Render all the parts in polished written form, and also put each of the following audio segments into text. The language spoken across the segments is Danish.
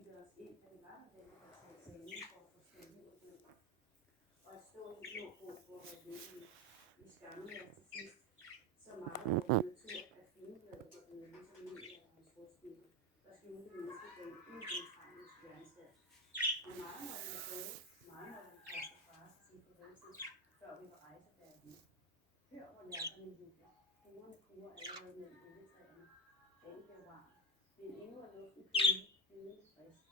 bildet os ind, at det var nødvendigt at tage eksamen for at få stemme og død. Og at stå i blå bog for at være lykkelig. Vi skammede os til sidst så meget over vores natur, at finebladet var blevet ligesom middelalderens rustbillede, der skjulte menneskedagen udviklingstregnens værnstat. Men meget måtte vi prøve, meget måtte vi kaste fra os og sige farvel til, før vi var rejsefærdige. Hør, hvor lærkerne jubler. Duerne kurer allerede mellem æggetræerne. Dagen bliver varm. Men endnu er luften kølig frisk.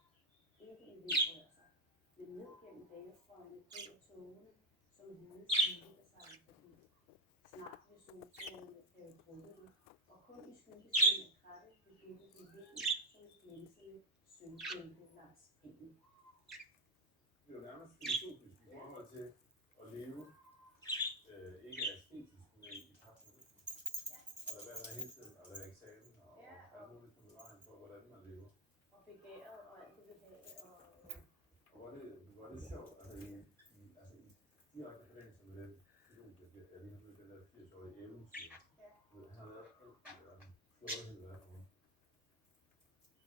Ikke en vind rører sig. Men ned gennem dalstrøgene driver togene, som hvide skibe, der sejler forbi. Snart vil solstrålene have drukket dem, og kun i skyggesiden af krattet vil dukke til vinden som et glænsende sølvbælte langs engen. Det er jo nærmest filosofisk i forhold til at leve ikke asketisk, men i kapitalismen. Og lade være med hele tiden at lade eksamen og alt muligt komme i vejen for, hvordan man lever. Og begæret og alt det vi have. Og hvor er det sjovt, altså i direkte forlængelse med den film, jeg lige har mødt den der 80-årige eventyr. Han har lavet alt i verden, slået hele verden rundt.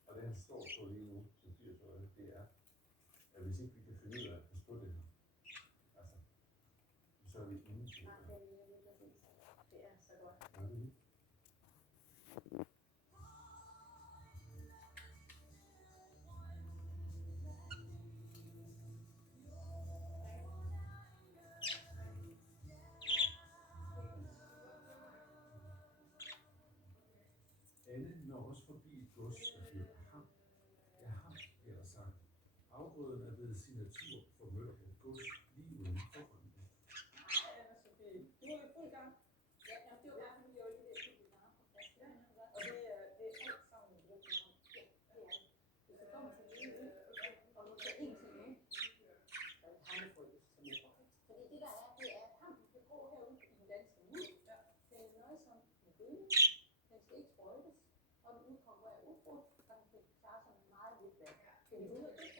Og det han står på lige nu, som 80-årige, det er, at hvis ikke vi kan finde ud af at passe på det her, altså, så er vi ingenting. Nej, det er lige præcis. Det er så godt. Ja, det er det. Anne når også forbi et gods, der hedder Ham. Ja, Ham, bliver der sagt. Afgrøden er ved sin natur for Møllerup gods lige uden for Rønne. Du er i fuld gang. Ja, det var bare fordi, jeg var lige ved at købe varer på plads. Og det er alt sammen en brugt navn. Ja, det er det. Hvis du kommer til en lille ø, og du tager en til nu, så er det hammefrøs, som er godt. Fordi det der er, det er, at ham kan gå herude i den danske muld. Den er nøjsom med gødning. Den skal ikke sprøjtes. Og den udkommer af ukrudt, og den kan klare sig med meget lidt vand. Find ud af det.